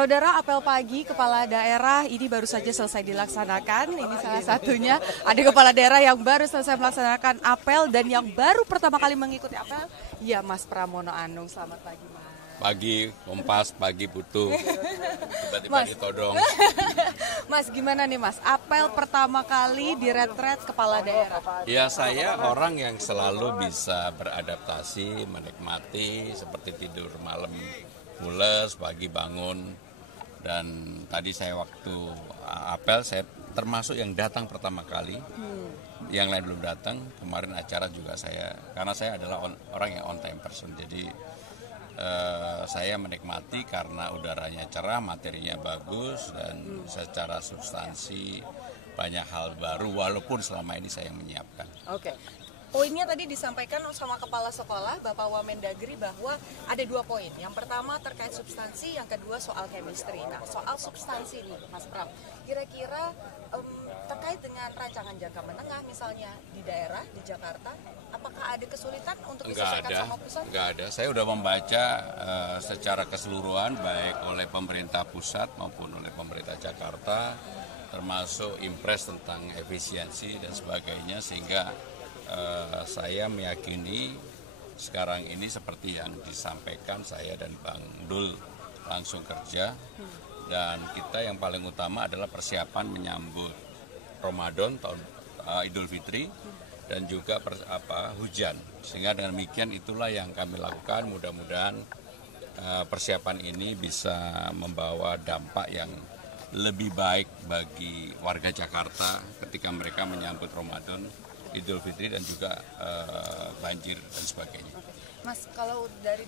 Saudara, apel pagi kepala daerah ini baru saja selesai dilaksanakan. Ini salah satunya ada kepala daerah yang baru selesai melaksanakan apel dan yang baru pertama kali mengikuti apel. Ya, Mas Pramono Anung. Selamat pagi, Mas. Pagi, Kompas, pagi Putu, tiba-tiba ditodong. Mas, gimana nih Mas? Apel pertama kali di retret kepala daerah. Ya, saya orang yang selalu bisa beradaptasi, menikmati seperti tidur malam pules, pagi bangun. Dan tadi saya waktu apel, saya termasuk yang datang pertama kali. Yang lain belum datang. Kemarin acara juga saya, karena saya adalah orang yang on time person. Jadi saya menikmati karena udaranya cerah, materinya bagus, dan secara substansi banyak hal baru walaupun selama ini saya yang menyiapkan. Oke. Poinnya tadi disampaikan sama Kepala Sekolah, Bapak Wamendagri, bahwa ada 2 poin. Yang pertama terkait substansi, yang kedua soal chemistry. Nah, soal substansi nih, Mas Pram, kira-kira terkait dengan rancangan jangka menengah misalnya di daerah, di Jakarta, apakah ada kesulitan untuk disesuaikan sama pusat? Enggak ada. Saya sudah membaca secara keseluruhan, baik oleh pemerintah pusat maupun oleh pemerintah Jakarta, termasuk impres tentang efisiensi dan sebagainya, sehingga saya meyakini sekarang ini seperti yang disampaikan saya dan Bang Dul langsung kerja, dan kita yang paling utama adalah persiapan menyambut Ramadan tahun Idul Fitri dan juga hujan, sehingga dengan demikian itulah yang kami lakukan. Mudah-mudahan persiapan ini bisa membawa dampak yang lebih baik bagi warga Jakarta ketika mereka menyambut Ramadan, Idul Fitri, dan juga banjir dan sebagainya. Mas, kalau dari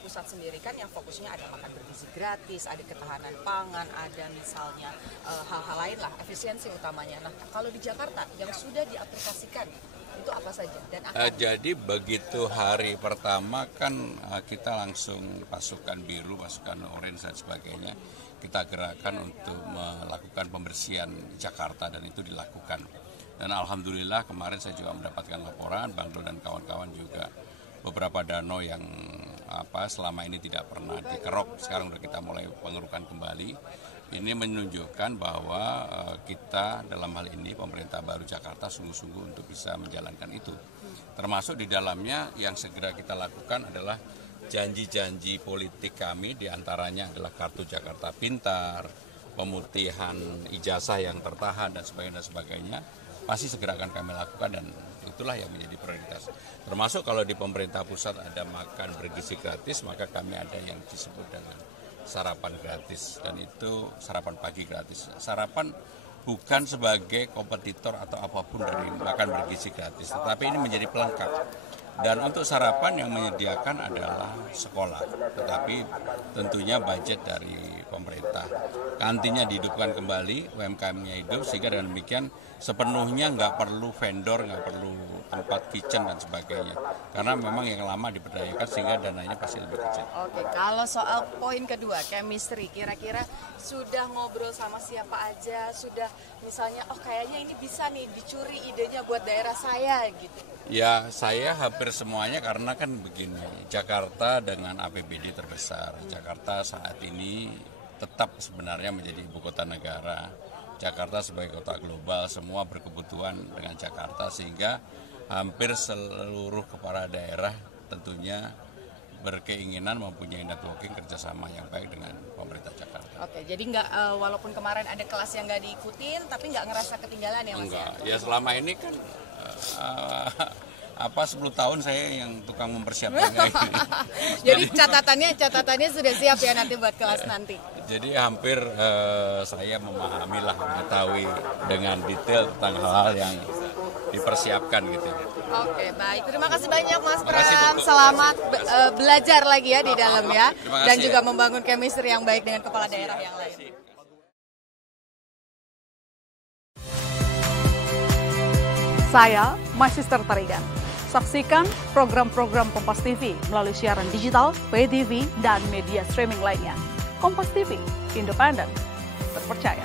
pusat sendiri kan yang fokusnya ada makan bergizi gratis, ada ketahanan pangan, ada misalnya hal-hal lain lah, efisiensi utamanya. Nah, kalau di Jakarta yang sudah diaplikasikan itu apa saja? Dan jadi begitu hari pertama kan kita langsung pasukan biru, pasukan orange dan sebagainya, kita gerakan untuk melakukan pembersihan Jakarta, dan itu dilakukan. Dan alhamdulillah kemarin saya juga mendapatkan laporan, Bang Dul dan kawan-kawan juga, beberapa danau yang selama ini tidak pernah dikerok, sekarang sudah kita mulai pengerukan kembali. Ini menunjukkan bahwa kita dalam hal ini pemerintah baru Jakarta sungguh-sungguh untuk bisa menjalankan itu. Termasuk di dalamnya yang segera kita lakukan adalah janji-janji politik kami, diantaranya adalah Kartu Jakarta Pintar, pemutihan ijazah yang tertahan dan sebagainya. Pasti segera akan kami lakukan, dan itulah yang menjadi prioritas. Termasuk kalau di pemerintah pusat ada makan bergizi gratis, maka kami ada yang disebut dengan sarapan gratis, dan itu sarapan pagi gratis. Sarapan bukan sebagai kompetitor atau apapun dari makan bergizi gratis, tetapi ini menjadi pelengkap. Dan untuk sarapan yang menyediakan adalah sekolah, tetapi tentunya budget dari pemerintah. Kantinnya dihidupkan kembali, UMKM-nya hidup, sehingga dengan demikian sepenuhnya nggak perlu vendor, nggak perlu tempat kitchen dan sebagainya. Karena memang yang lama diberdayakan sehingga dananya pasti lebih kecil. Oke, kalau soal poin kedua, chemistry, kira-kira sudah ngobrol sama siapa aja, sudah misalnya, kayaknya ini bisa nih dicuri idenya buat daerah saya gitu. Ya, saya hampir semuanya, karena kan begini, Jakarta dengan APBD terbesar, Jakarta saat ini tetap sebenarnya menjadi ibu kota negara. Jakarta sebagai kota global, semua berkebutuhan dengan Jakarta, sehingga hampir seluruh kepala daerah tentunya berkeinginan mempunyai networking kerjasama yang baik dengan pemerintah Jakarta. Oke, jadi nggak, walaupun kemarin ada kelas yang nggak diikutin, tapi nggak ngerasa ketinggalan ya Mas? Enggak, ya selama ini kan 10 tahun saya yang tukang mempersiapkannya. Jadi catatannya sudah siap ya nanti buat kelas nanti. Jadi hampir saya memahami lah, mengetahui dengan detail tentang hal-hal yang dipersiapkan gitu. Oke, baik. Terima kasih banyak Mas Pram. Selamat belajar lagi ya di dalam ya. Dan juga membangun chemistry yang baik dengan kepala daerah yang lain. Saya Magister Tarigan. Saksikan program-program Kompas TV melalui siaran digital, pay TV, dan media streaming lainnya. Kompas TV, independen, terpercaya.